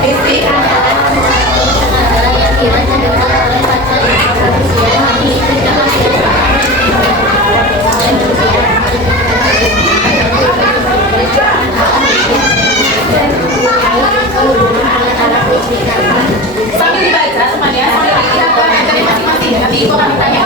Listrik adalah sesuatu hal yang tidak didapat oleh pacar yang manusia, tapi itu jangan sambil dibaca temannya, sambil lihat dari masing-masing ya, nanti ibu akan ditanya.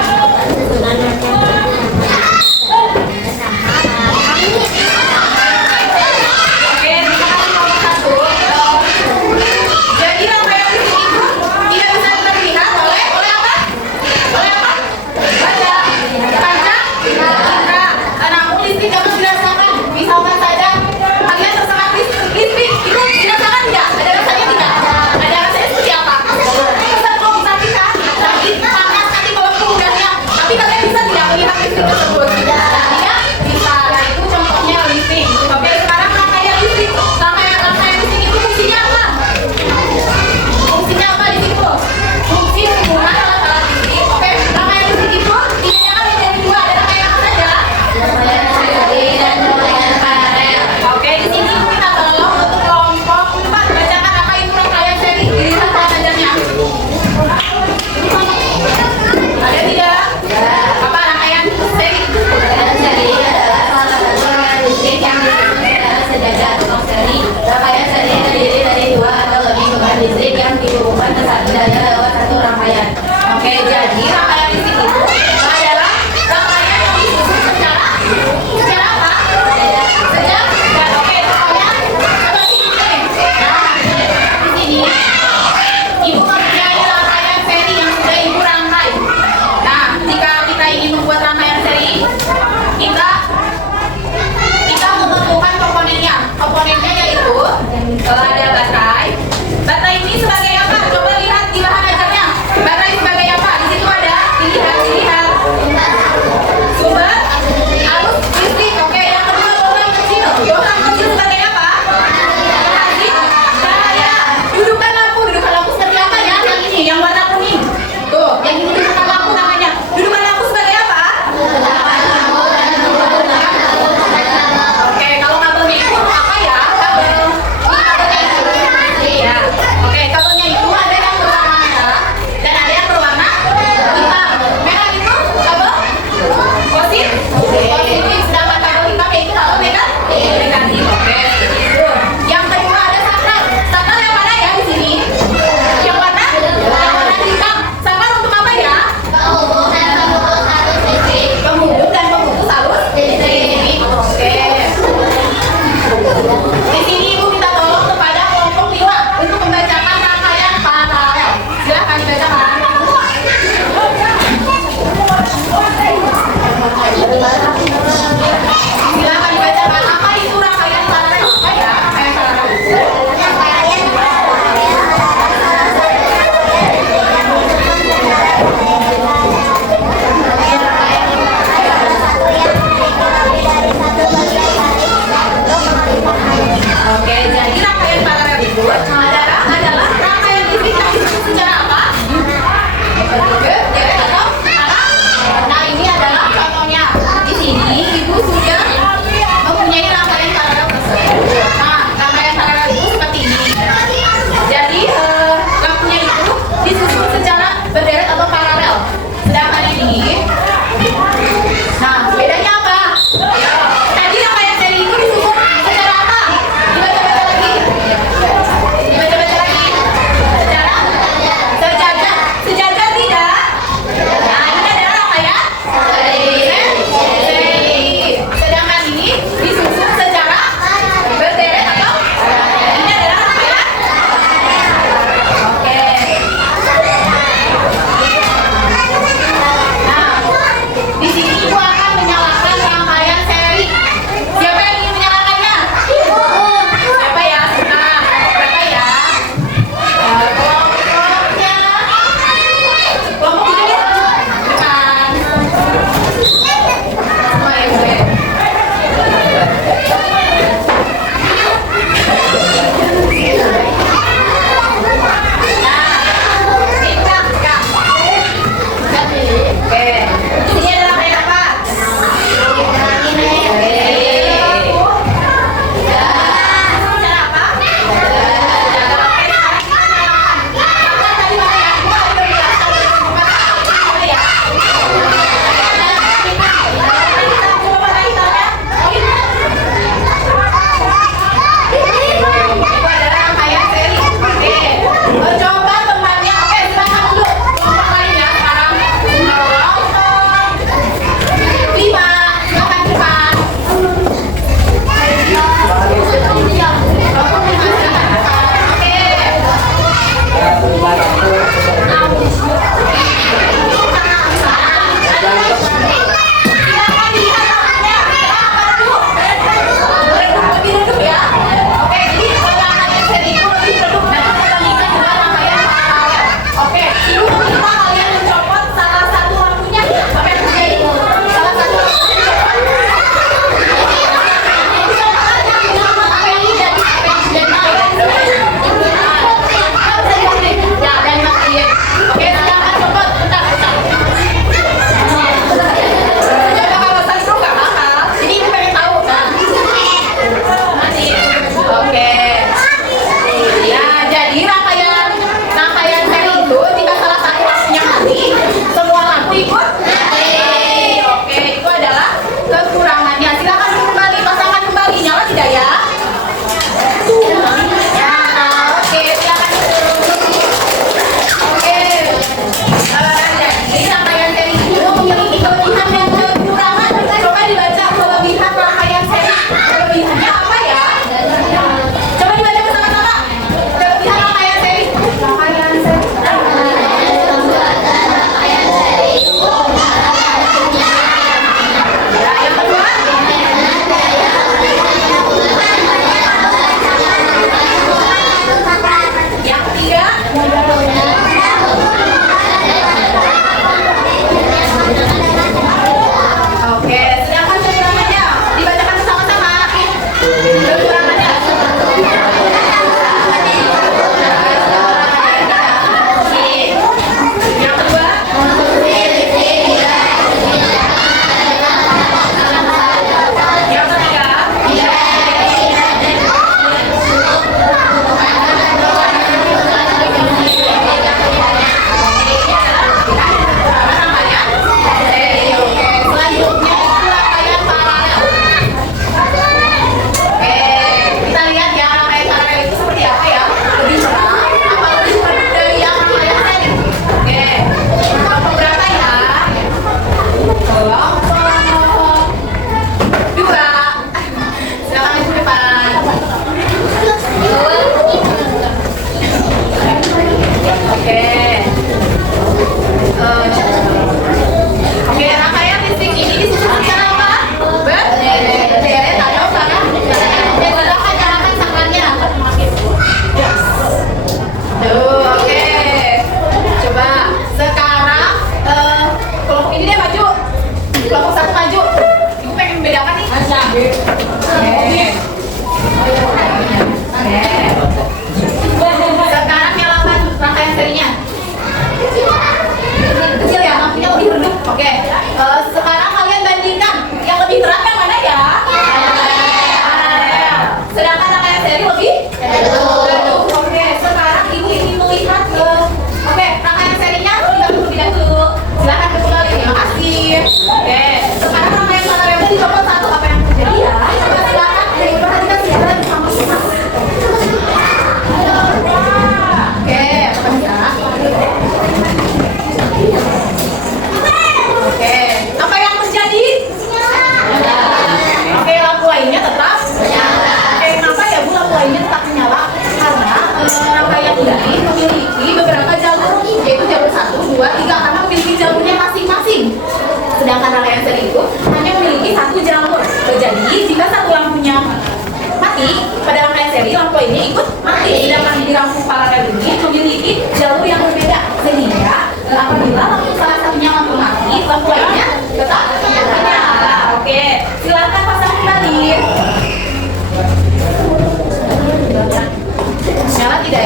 Panas nanti melepuh dan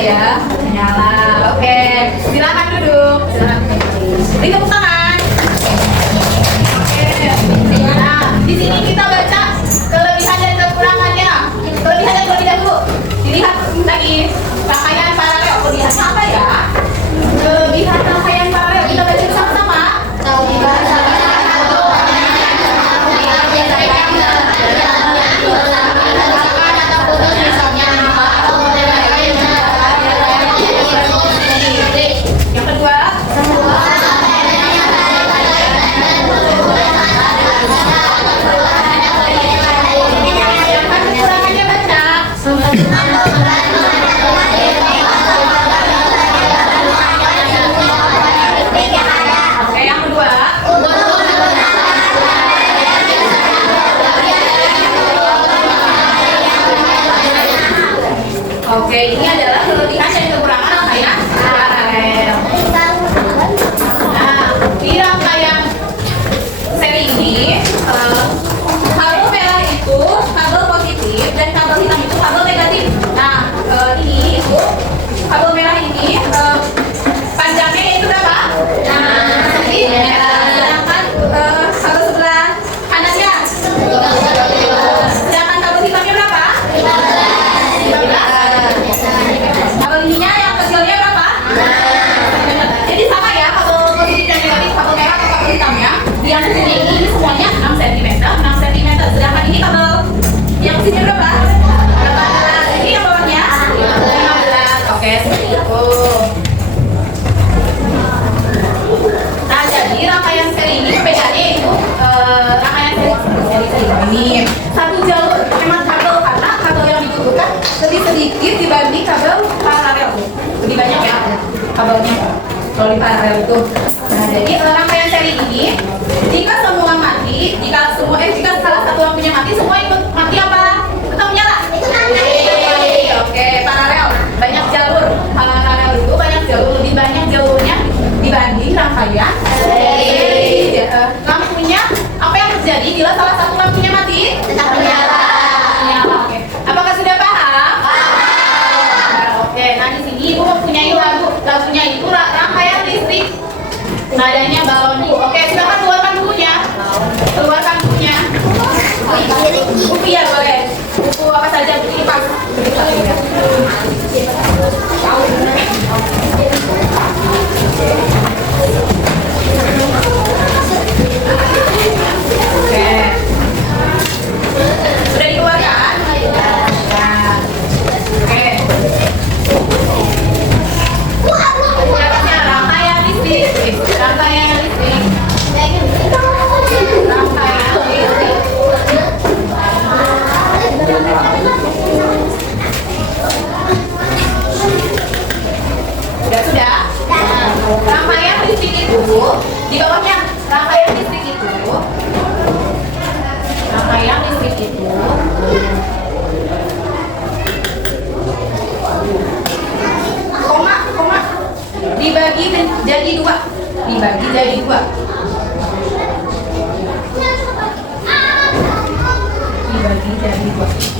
ya. Nyala. Oke. Silakan duduk. Silakan. Beri tepuk tangan. Oke. Nah, di sini kita baca kelebihan dan kekurangannya. Kelebihan dan terlebih dahulu. Dilihat lagi rangkaian paralel. Kelebihannya apa ya? Kelebihan rangkaian paralel kita baca bersama-sama. Yang kedua, yang kekurangannya baca. Oke, yang kedua. Oke, ini adalah kelebihan dan kekurangan rangkaian paralel. Nah, di rangkaian seri ini, kabel merah itu kabel positif dan kabel hitam itu kabel negatif. Nah, ini itu kabel merah ini panjangnya itu berapa? Sedangkan kabel sebelah kanannya. Sedangkan kabel hitamnya berapa? 15. Kabel ininya yang kecilnya berapa? Jadi sama ya, kabel positif dan negatif, kabel merah atau kabel hitamnya. Yang sini ini semuanya 6 cm, 6 cm. Sedangkan ini kabel yang sini berapa? 18. Ini yang bawahnya 15. Oke, seperti itu. Nah, jadi rangkaian seri ini bedanya itu rangkaian seri ini satu jalur memang kabel karena kabel yang dibutuhkan lebih sedikit dibanding kabel paralel, lebih banyak ya kabelnya kalau di paralel itu. Nah, jadi rangkaian seri ini jika semua mati, jika salah satu lampunya mati, semua ikut mati apa? Tetap nyala? Oke, paralel banyak jalur, paralel itu banyak jalur, lebih banyak jalurnya dibanding rangkaian seri. Lampunya apa yang terjadi bila salah satu lampunya mati? Tetap menyala. Oke. Apakah sudah paham? Oke. Nah, di sini Ibu mempunyai lagu. Lagunya itu rangkaian listrik. Nadanya balonku. Oke, silakan keluarkan bukunya. Keluarkan bukunya. Buku ya boleh. Buku apa saja, buku IPA. Oke. Sudah dikeluarkan? Nah. Oke. Caranya rangkaian listrik. Rangkaian listrik. Rangkaian listrik. Sudah? Rangkaian listrik itu di bawahnya rangkaian listrik itu koma dibagi jadi dua.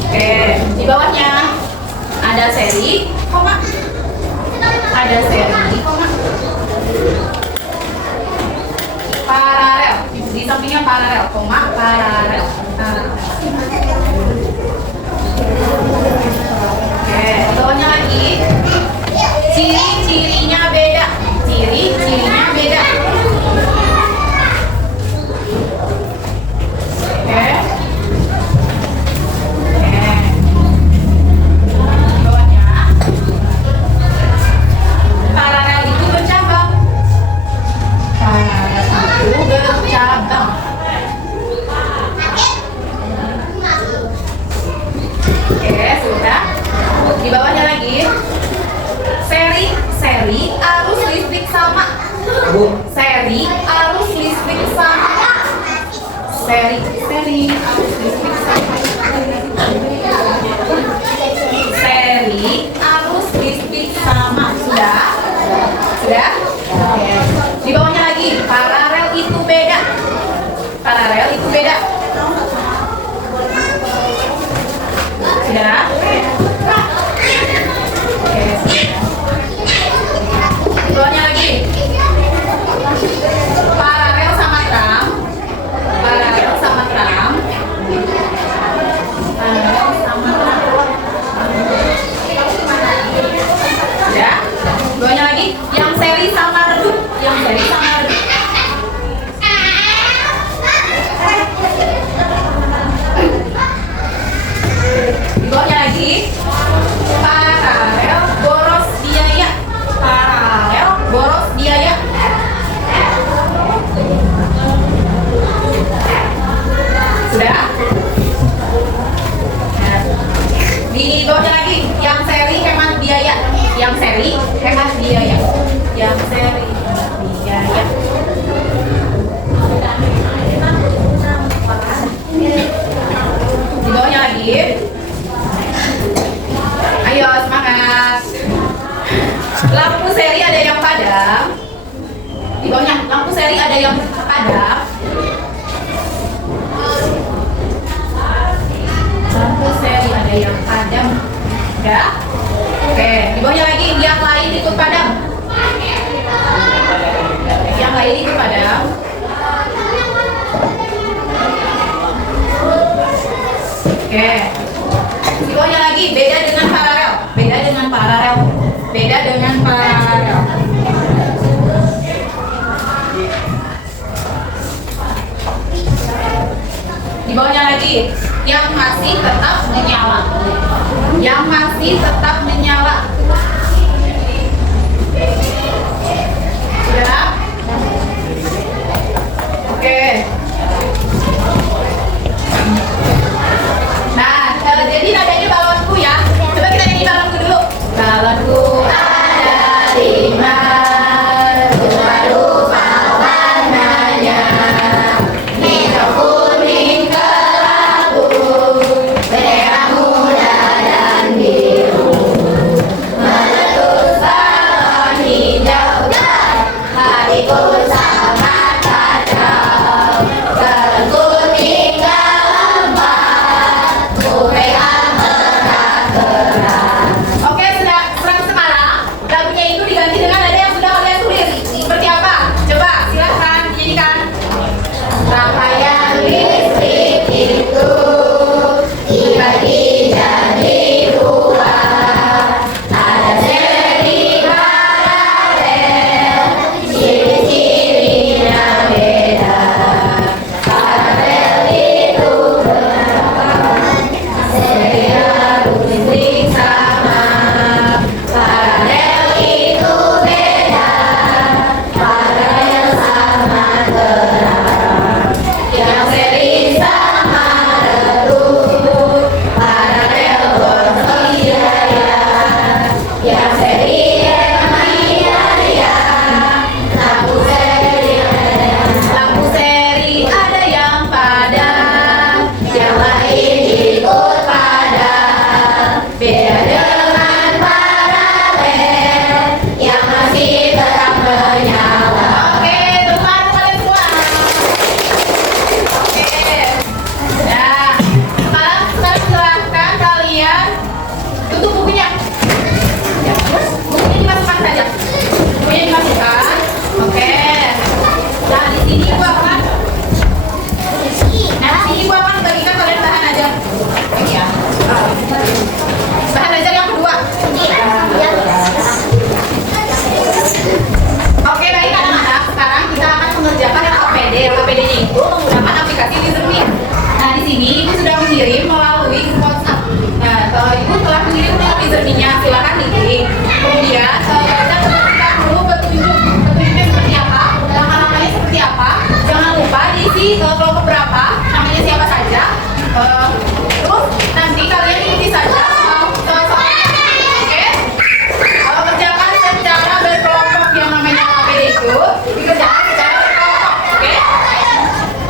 Oke, di bawahnya ada seri, koma. Ada seri, koma. Paralel. Di sampingnya paralel, koma, paralel. Oke, di bawahnya lagi. Ciri-cirinya beda. Ciri-cirinya beda. Oke. Di bawahnya. Paralel itu bercabang. Oke, sudah. Di bawahnya lagi. Seri arus listrik sama. Seri arus listrik sama. Seri arus listrik sama. Seri arus listrik sama. Sudah? Di bawahnya lagi, paralel itu beda. Paralel itu beda. Sudah? Oke. hemat biaya. Yang seri biaya. Di bawahnya lagi. Ayo semangat. Lampu seri ada yang padam. Di bawahnya lampu seri ada yang padam. Lampu seri ada yang padam. Ya. Oke, di bawahnya lagi yang lain ikut padam. Yang lain ikut padam. Oke. Di bawahnya lagi beda dengan paralel. Beda dengan paralel. Beda dengan paralel. Di bawahnya lagi yang masih tetap menyala. Yang masih tetap menyala. Sudah? Oke. Nah, jadi nadanya balonku ya. Coba kita nyanyi balonku dulu. Balonku ada 5, rupa-rupa warnanya. Hijau, kuning, kelabu, merah muda dan biru. Meletus balon hijau dan hatiku sangat kacau. Balonku tinggal 4, ku pegang erat-erat. Oke, sekarang lagunya itu diganti dengan nada yang sudah kalian tulis. Seperti apa? Coba silahkan dinyanyikan. Rangkaian listrik itu dibagi jadi 2. Ada seri paralel, ciri-cirinya beda. Paralel itu berapa? Seri arus listrik sama. Paralel itu beda. Paralel sama gerak. Yang seri sama redup. Paralel berhidayah. Yang seri hidayah. Lampu seri ada yang padam, yang lain ikut padam. Beda dengan paralel, yang masih tetap menyala. Oke, teman kalian semua. Oke. Nah, sekarang silahkan kalian tutup bukunya. Ya, terus bukunya dimasukkan saja. Bukunya dimasukkan. Oke. Nah, di sini gua akan bagikan kalian bahan ajar. Ini ya. Bahan ajar yang kedua. Oke, baik anak-anak. Sekarang kita akan mengerjakan yang APD. Yang APD-nya itu menggunakan aplikasi Wizardme. Nah, di sini Ibu sudah mengirim melalui grup WhatsApp. Nah, kalau Ibu telah mengirim ke Wizardme-nya, silakan diklik. Kemudian kita tentukan dulu petunjuknya seperti apa, langkah-langkahnya seperti apa. Jangan lupa diisi kelompok berapa, namanya siapa saja. Terus nanti kalian ikuti saja soalnya. Oke? Kalau kerjakan secara berkelompok yang namanya APD itu dikerjakan secara berkelompok. Oke?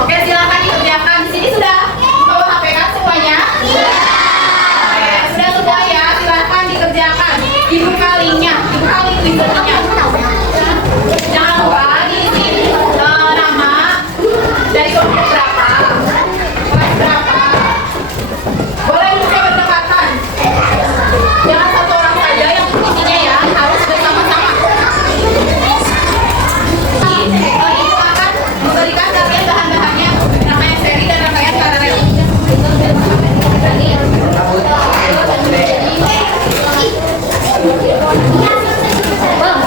Oke, silakan dikerjakan. Di sini sudah bawa HP kan semuanya? Iya. Oke, sudah semua ya. Silakan dikerjakan. Dibuka linknya, dibuka link Wizardme-nya. Jangan lupa diisi nama dari kelompok berapa, kelas berapa. Boleh juga berdekatan. Jangan satu orang saja yang mengisinya ya, harus bersama-sama. Ibu akan memberikan kalian bahan-bahannya, rangkaian seri dan rangkaian paralel. Wow.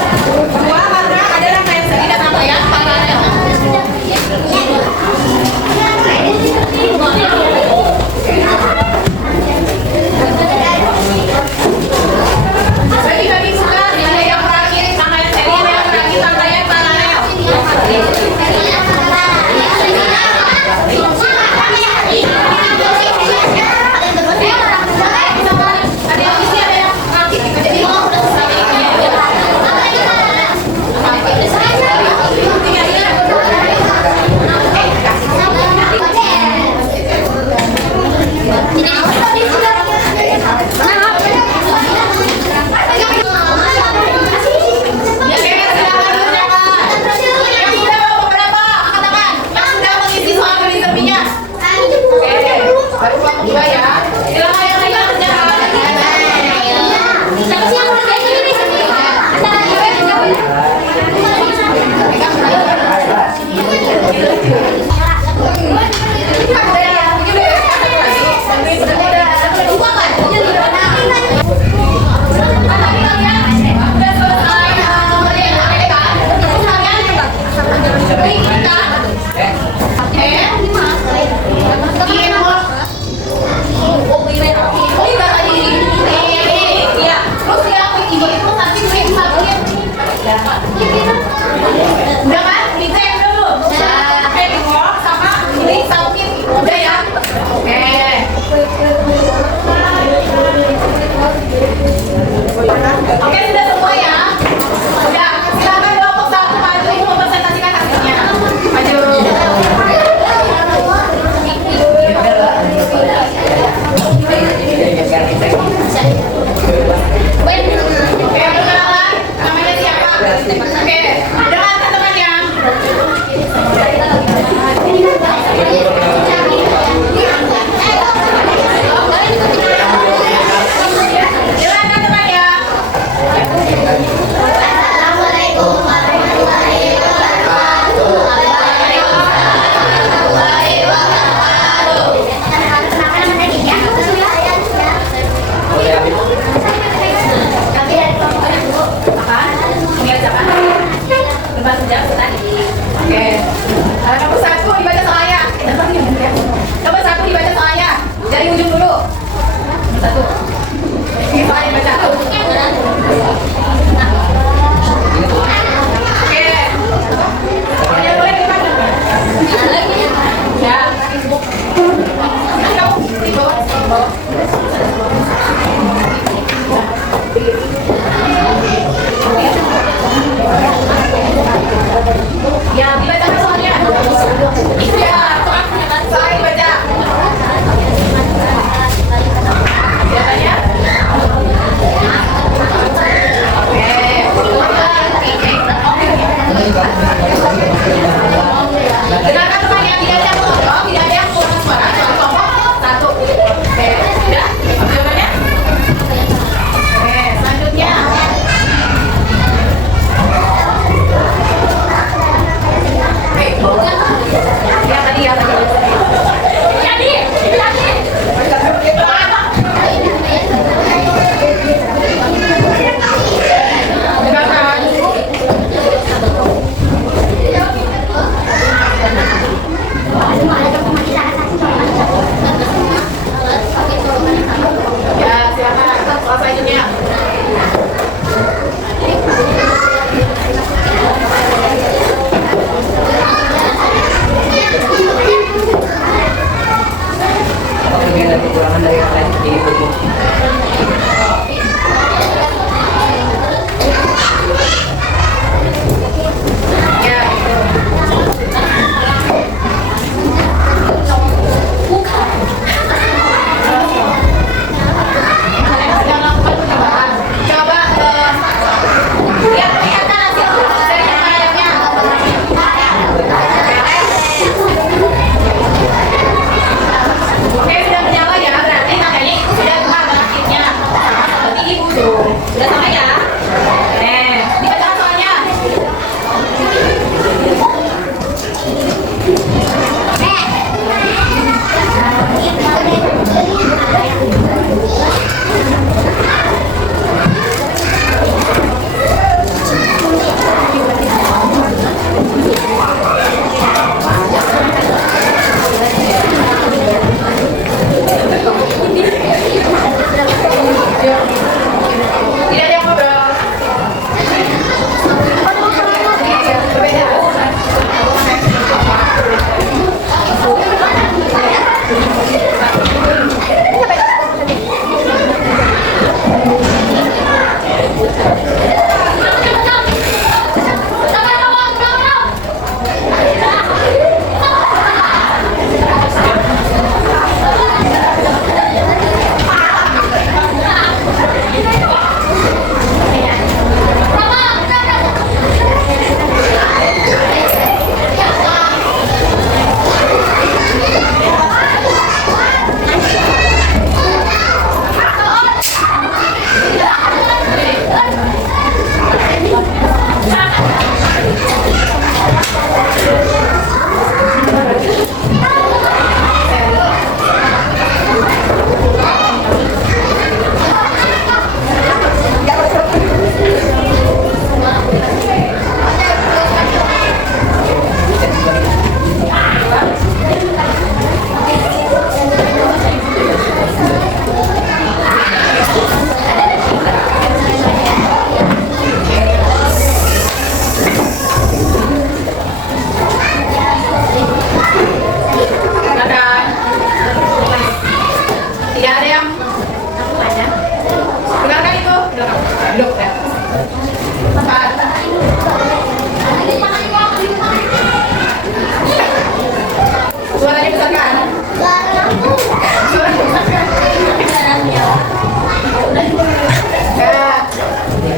Oke, dengarkan temannya. Dengarkan temannya. Assalamualaikum warahmatullahi wabarakatuh. Oke. Nomor 1 dibaca soalnya. Nomor 1 dibaca soalnya. Dari ujung dulu. Nomor 1. Ini soalnya baca. Oke. Soalnya boleh dibaca. Ya. Kamu di bawah. Ya, dibaca soalnya. Ya, saya baca. Siapanya? Dengarkan teman yang tidak ada yang mengontrol, tidak ada yang mengurangi suara, kecuali kelompok 1. Oke, sudah? Jawabannya? Oke, selanjutnya. Ya tadi. Ya, silakan. Kelas selanjutnya. Perbedaan kekurangan dari yang lain jadi begini. Sudah sama ya? Dibaca soalnya. Tidak ada yang ngobrol.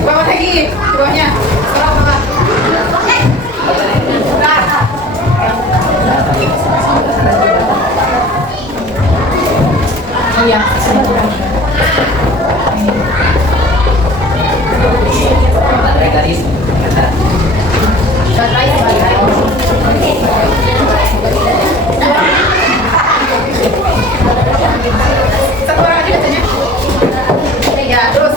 Bawah lagi, bawahnya. Bawah. Iya. Baterai garis. Baterai sebagai satu orang aja katanya. Ya, terus.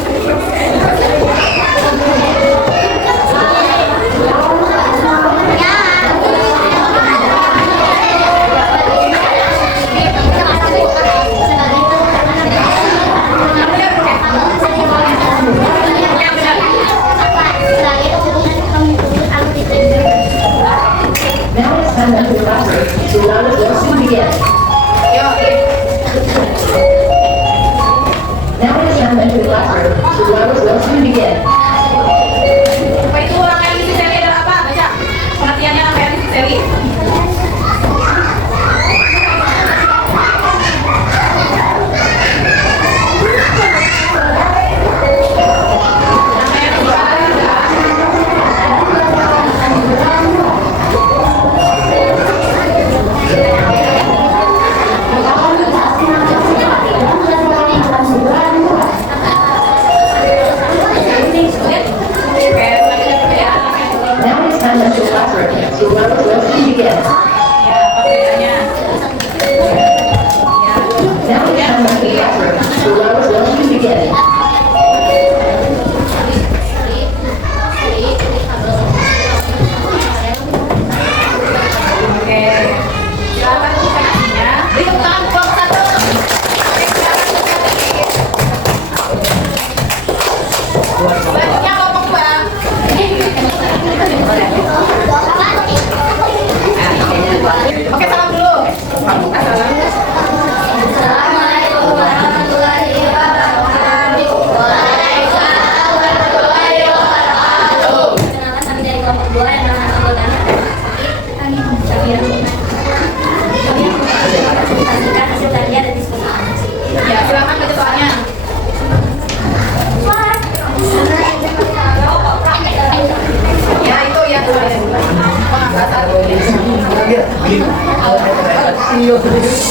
Now it's time to enter the classroom. To allow the lesson to begin. Yo, Now it is time to enter the classroom. To allow the lesson to begin. apa itu rangkaian misi seri adalah apa? Baca. Pengertiannya rangkaian misi seri. Now it's time to enter the classroom. To allow the lesson to begin. Ya, apa bedanya? Now it's time to enter the classroom. To allow the lesson to begin. Oke. Silakan presentasinya. Beri tepuk tangan kelompok satu. Selanjutnya kelompok dua. Oke, salam dulu. Salam. Assalamualaikum warahmatullahi wabarakatuh. Waalaikumsalam warahmatullahi wabarakatuh. Kenalkan kami dari kelompok 2 yang nama anggotanya Sabira. Kami presentasikan hasil kerja dan diskusi. Ya, silakan baca soalnya. Ya, itu ya. Pengawasan.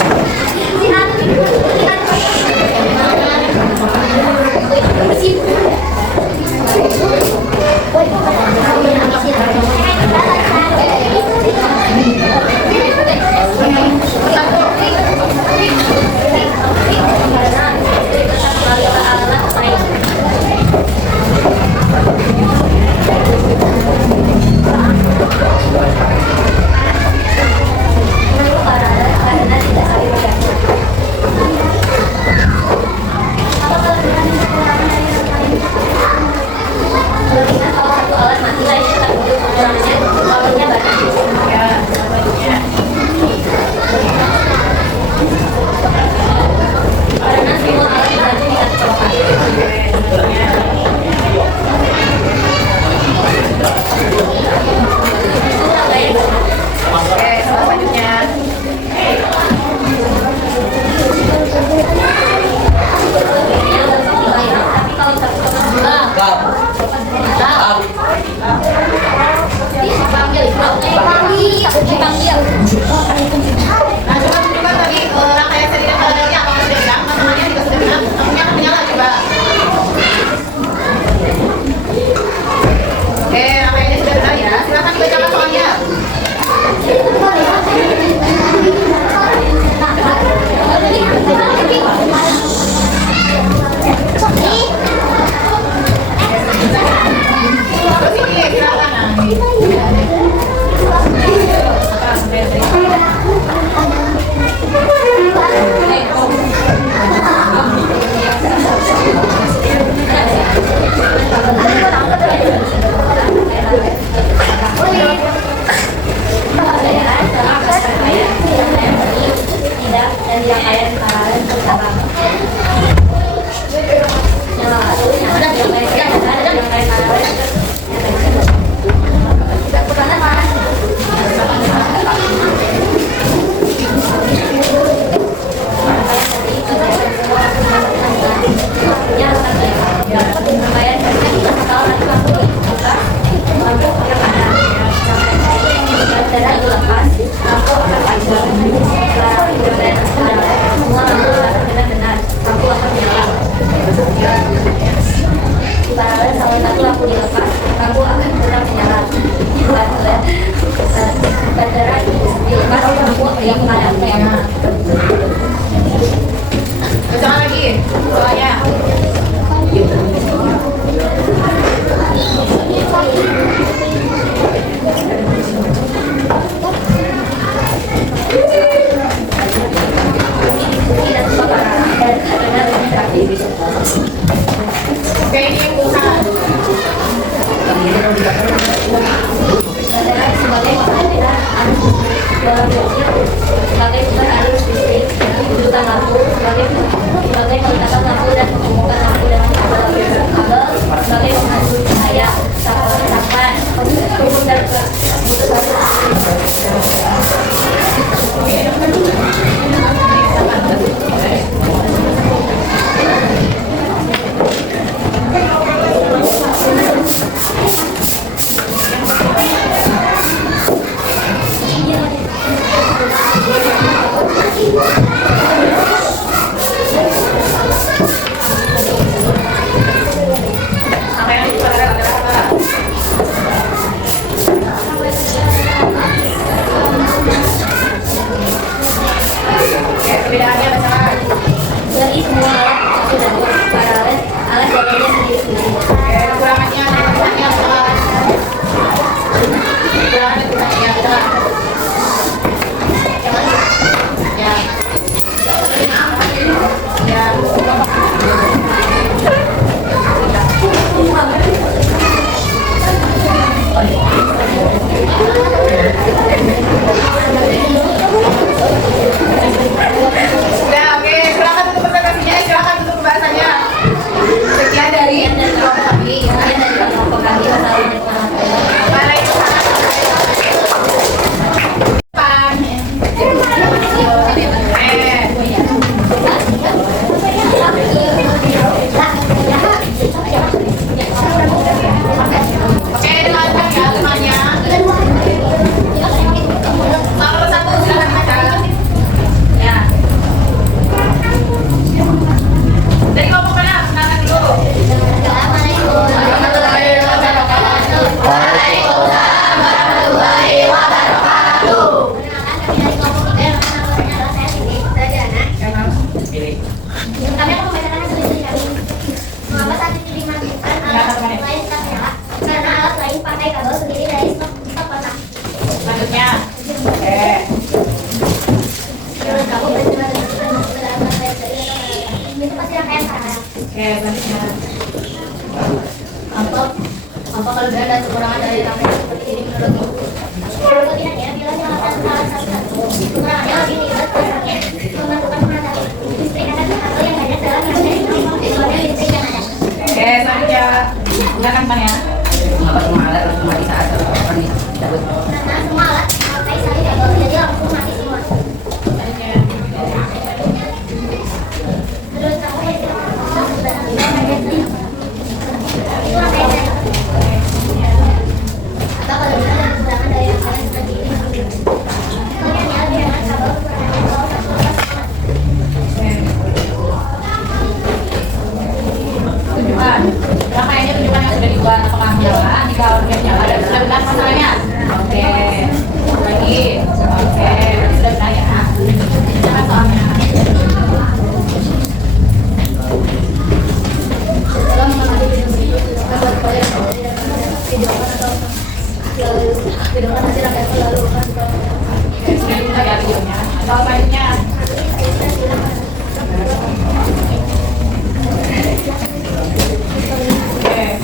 sebagai penghasilan dalam sebagai bukan arus listrik kebutuhan lampu sebagai peletakan lampu dan pembukaan lampu dengan kabel sebagai penghasil cahaya sampai hukum dan Perbedaannya apa? dari semua alat sudah paralel alat jadinya sendiri-sendiri. Kekurangannya apa? Kekurangannya apa? Ya. Sudah, oke. Silakan tutup presentasinya, silakan tutup pembahasannya. Sekian dari kelompok kami. Waalaikumsalam. Pan. Oke, dengarkan ya temannya. Nomor 1 silakan baca. Ya. Dari kelompok mana? Kenalkan dulu. Pilih. Kami akan membacakan hasil studi kami. Mengapa saat ini dimajukan alat lain tak nyala? Karena alat lain pakai kabel sendiri dari stok kotak. Selanjutnya. Oke. Menurut kamu bagaimana dengan itu pasti rangkaian salah. Oke, selanjutnya. Apa kalau ada kekurangan dari rangkaian seperti ini menurutmu? Kelebihannya bila nyalakan alat satu-satu, kekurangannya lebih ribet karena membutuhkan pengatasi listrik akan kabel yang banyak dalam rangkaian listrik yang ada. Oke, selanjutnya. Silakan Pan ya. Mengapa semua alat harus mati saat dicabut? Karena semua alat pakai sari kabel jadi langsung mati semua. Selanjutnya. Menurut kamu ya itu rangkaian saya. Atau kalau bisa ada kekurangan dari rangkaian seperti ini. Kelebihannya lebih hemat kabel kekurangannya kalau satu lepas. Tunjukkan. Rangkaiannya tunjukkan yang sudah dibuat. Apakah nyala? Jika sudah nyala dan sudah benar masalahnya. Oke. Lagi. Oke. Berarti sudah benar ya. Silakan soalnya. Dalam mengamati video berikut, dapat kalian videokan atau videokan nanti rangkaian selalu kan. Sudah dibuka ya videonya. Atau selanjutnya. Oke.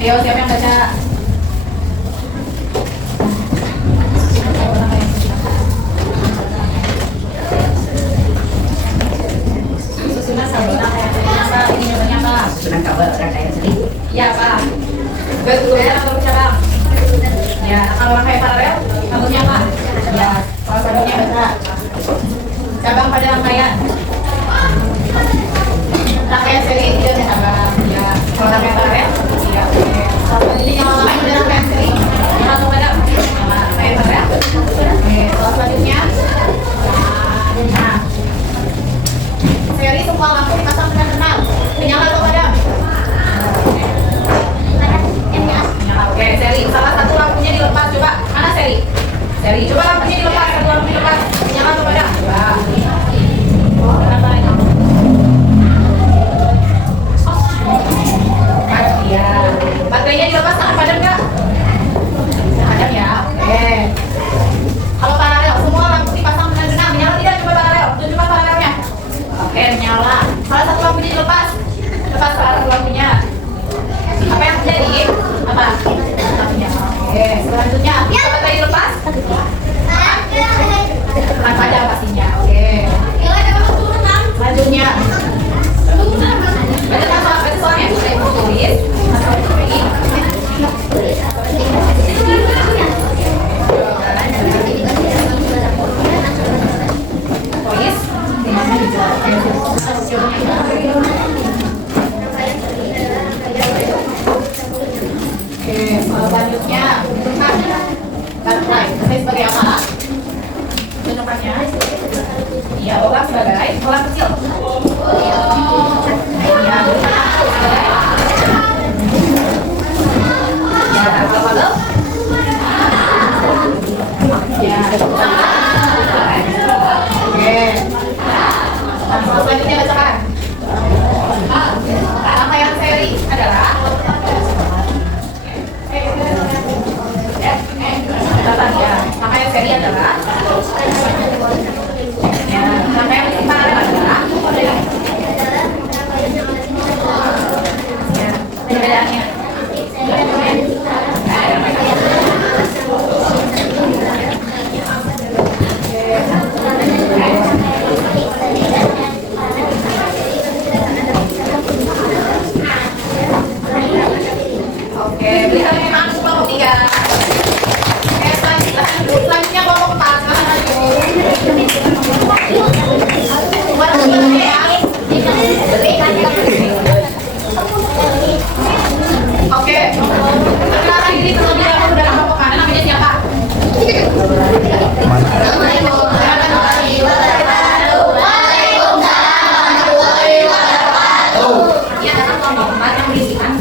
Ayo, siapa yang baca? Susunan sabun apa? Ini namanya apa? Susunan kabel rangkaian sendiri. Ya, Pak. Betul atau bercabang? Ya, kalau rangkaian paralel, kabelnya apa? Ya, kalau sabunnya bisa. Cabang pada rangkaian. Rangkaian seri tidak ada cabang. Ya, kalau rangkaian paralel, ya. Jadi yang lain udah rangkaian seri. Kalau pada rangkaian paralel. Oke, kalau selanjutnya. Nah, seri semua lampu dipasang dengan benar. Menyala atau padam? Oke, seri. Salah satu lampunya dilepas. Coba, mana seri? Seri. Coba lampunya dilepas. Satu lampu dilepas. Menyala atau padam? Coba. Kenapa ini? Iya. Baterainya dilepas, akan padam nggak? Padam ya. Oke. Kalau paralel, semua lampu dipasang Iya, bohlam sebagai bohlam kecil. Iya, sebagai. Ya, kalau ya, oke. Langsung selanjutnya bacakan. Rangkaian seri adalah ya, rangkaian seri adalah ya, rangkaian penyimpanan adalah ya, perbedaannya. Oke, bisa memang kelompok 3. Oke, selanjutnya kelompok 4. Silahkan maju. Buat selanjutnya ya. Oke, perkenalkan diri terlebih dahulu dalam kelompok mana, namanya siapa? Ya, dalam kelompok 4 yang berisikan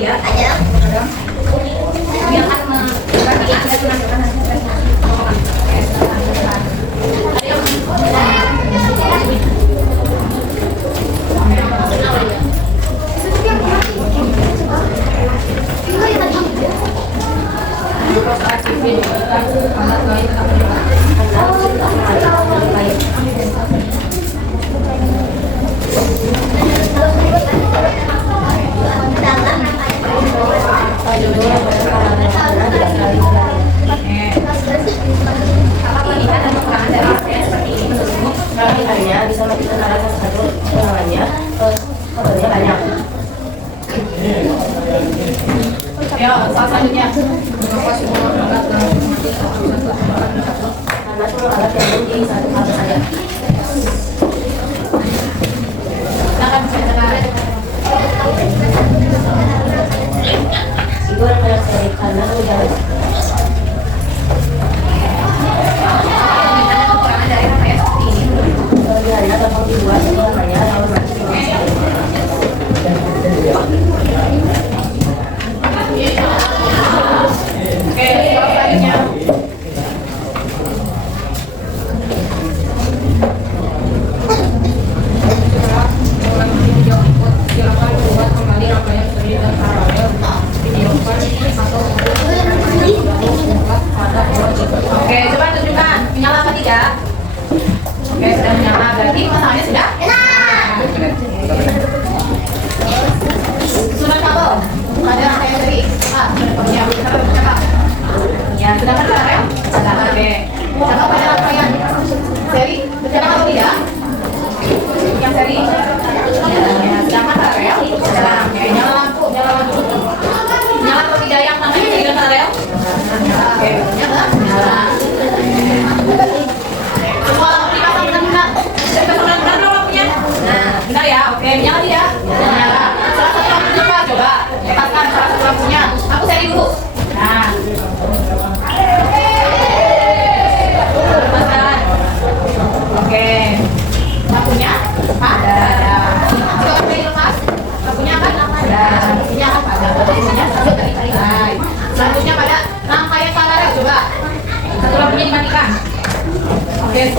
ya, aja. Dia akan memperhatikan bisa kita salah satu namanya banyak. Ya, selanjutnya karena semua alat yang jadi satu hal saja. Silakan bicara. Itu adalah seri karena udah ada gampang dibuat namanya kalau masih oke, selanjutnya silakan buat kembali rangkaian studi dan paralel video atau oke, coba tunjukkan menyalakan 3. Oke, sudah menyala. Berarti pemasangannya sudah? Sudah kabel. Ada rangkaian seri. Ya, ya, sudah kan rangkaian? Sudah. Oke. Cakap pada rangkaian seri. Berjalan atau tidak? Yang seri. Ya, sudah kan rangkaian? Sudah. Oke, nyala lampu. Nyala lampu. Nyala atau tidak yang namanya seri dan rangkaian? Oke, nyala. Nyala. Bentar ya, oke, menyala tidak? Menyala. Salah satu lampunya apa? Coba lepaskan salah satu lampunya. Aku seri dulu. Nah, lepaskan. Oke, lampunya ada. Coba seri lepas. Lampunya apa? Ada. Lampunya apa? Ada. Lampunya satu dari tarik. Selanjutnya pada rangkaian paralel. Coba satu lampunya dimatikan. Oke,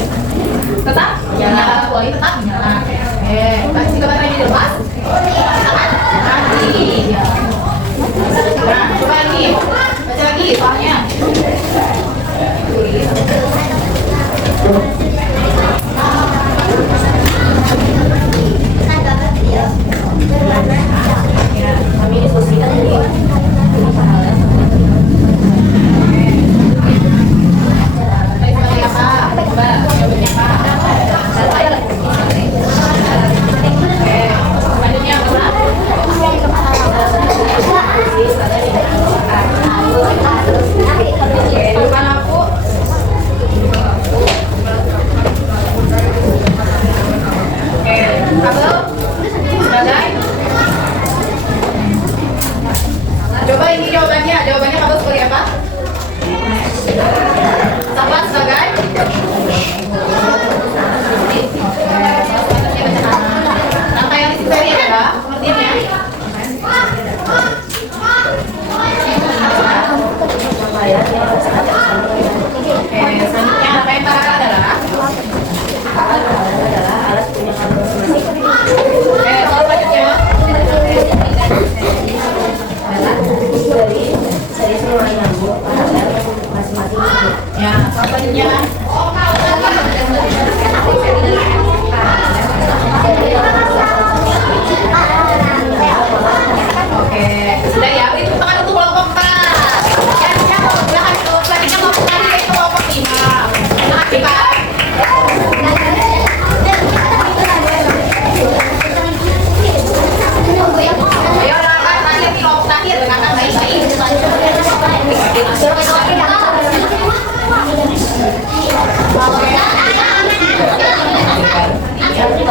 tetap menyala, boleh tetap menyala. Jika baterainya dilepas, nanti. Nah, coba lagi, baca lagi soalnya. Ya, kami diskusikan ini. Coba jawabannya apa? Selanjutnya apa? Depan aku.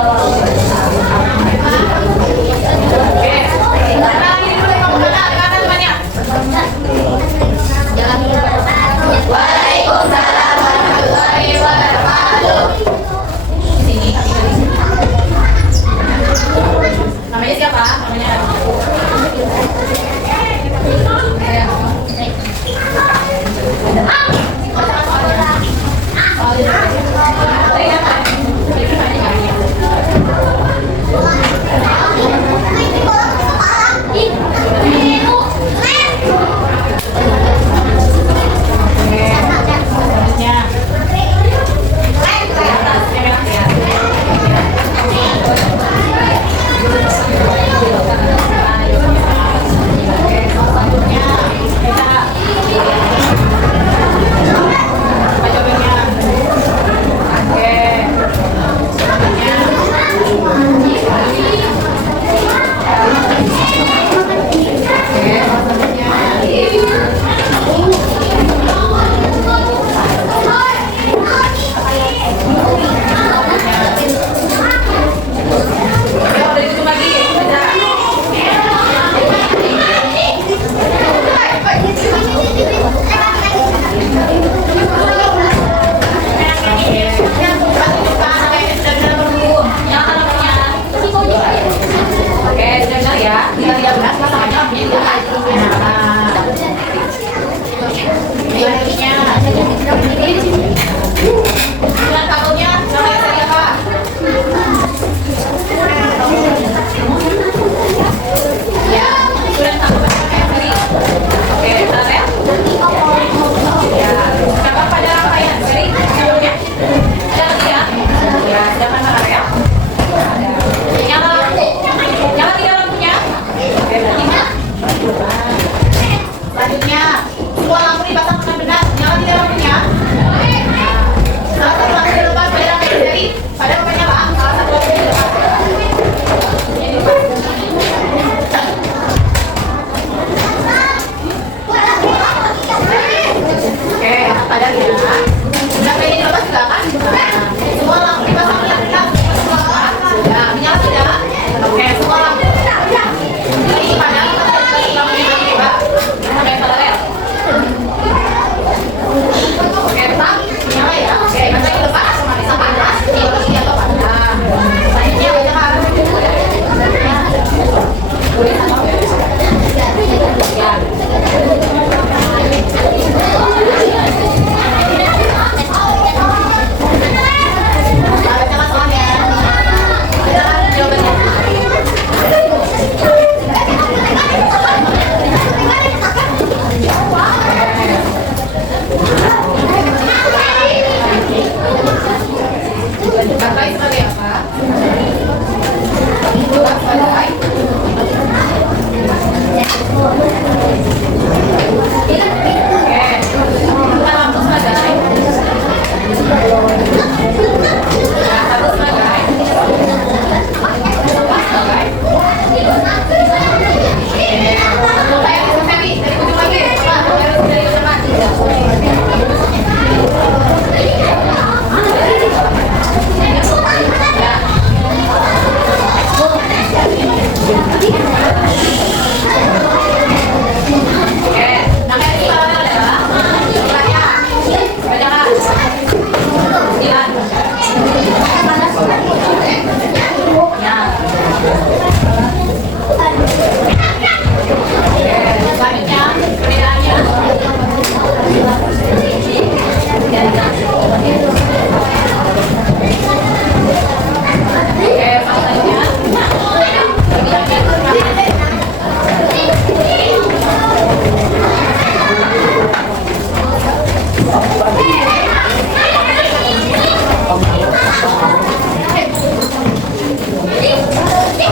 Oke. Sekarang ini boleh kamu tanya kanan banyak. Waalaikumsalam warahmatullahi wabarakatuh. Sini, kaki dari sini. Namanya siapa? Namanya.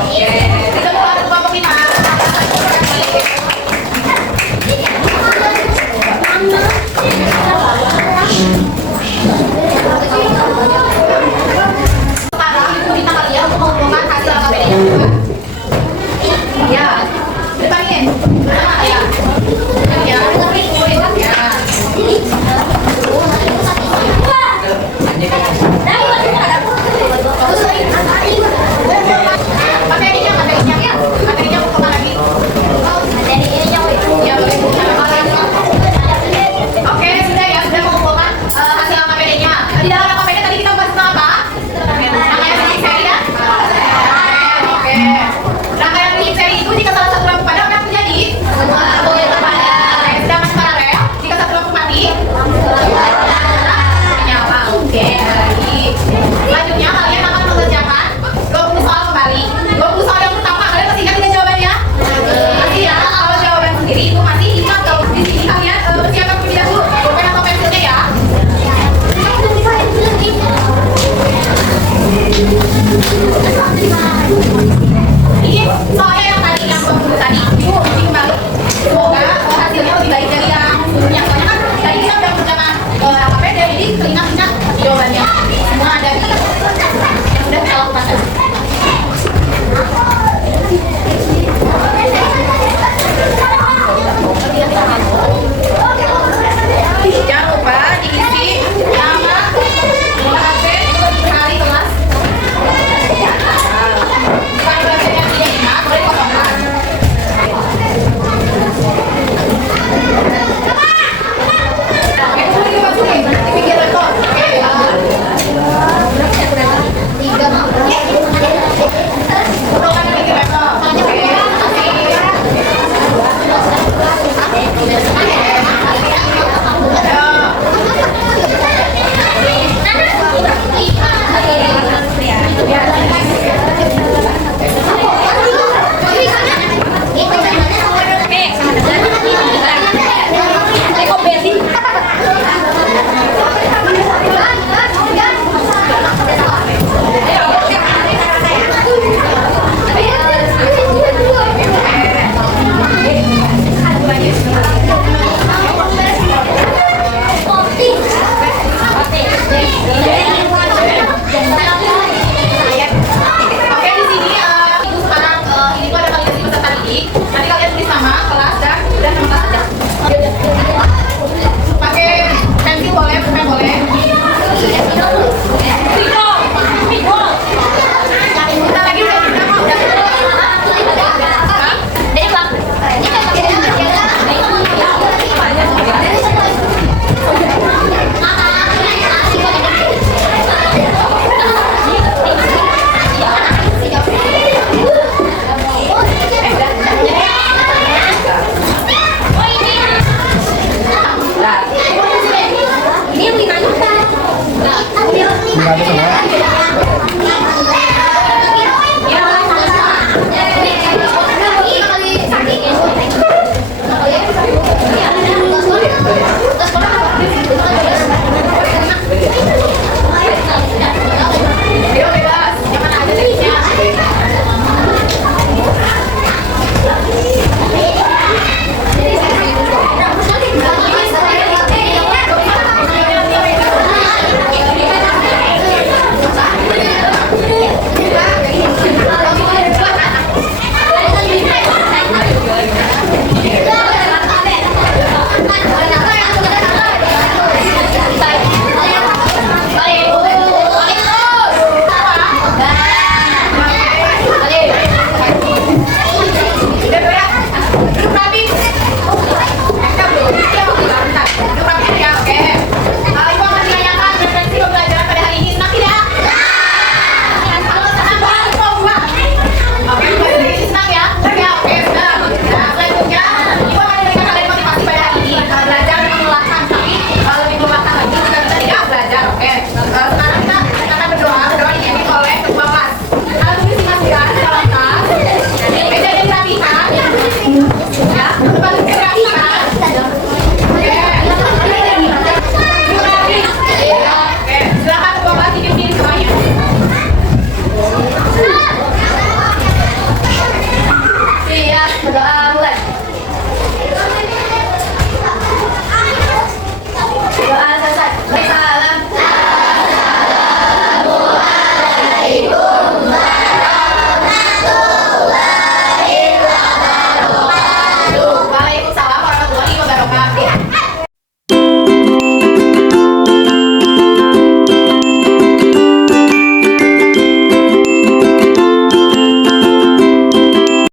Oke. udah salah pasang. Jangan lupa diisi nama, nomor absen, hari kelas. Kalau absen yang tidak ingat, boleh kosongkan. Oke, sudah dimasukin. Dipikir rekor. Oke. Ulangan lagi rekor. Oke, di sini ibu sekarang ini tuh ada validasi peserta didik. Nanti kalian tulis nama, kelas, dan udah nama kelas aja. Pakai pensil boleh, pulpen boleh. Bentar lagi udah kita mau udah.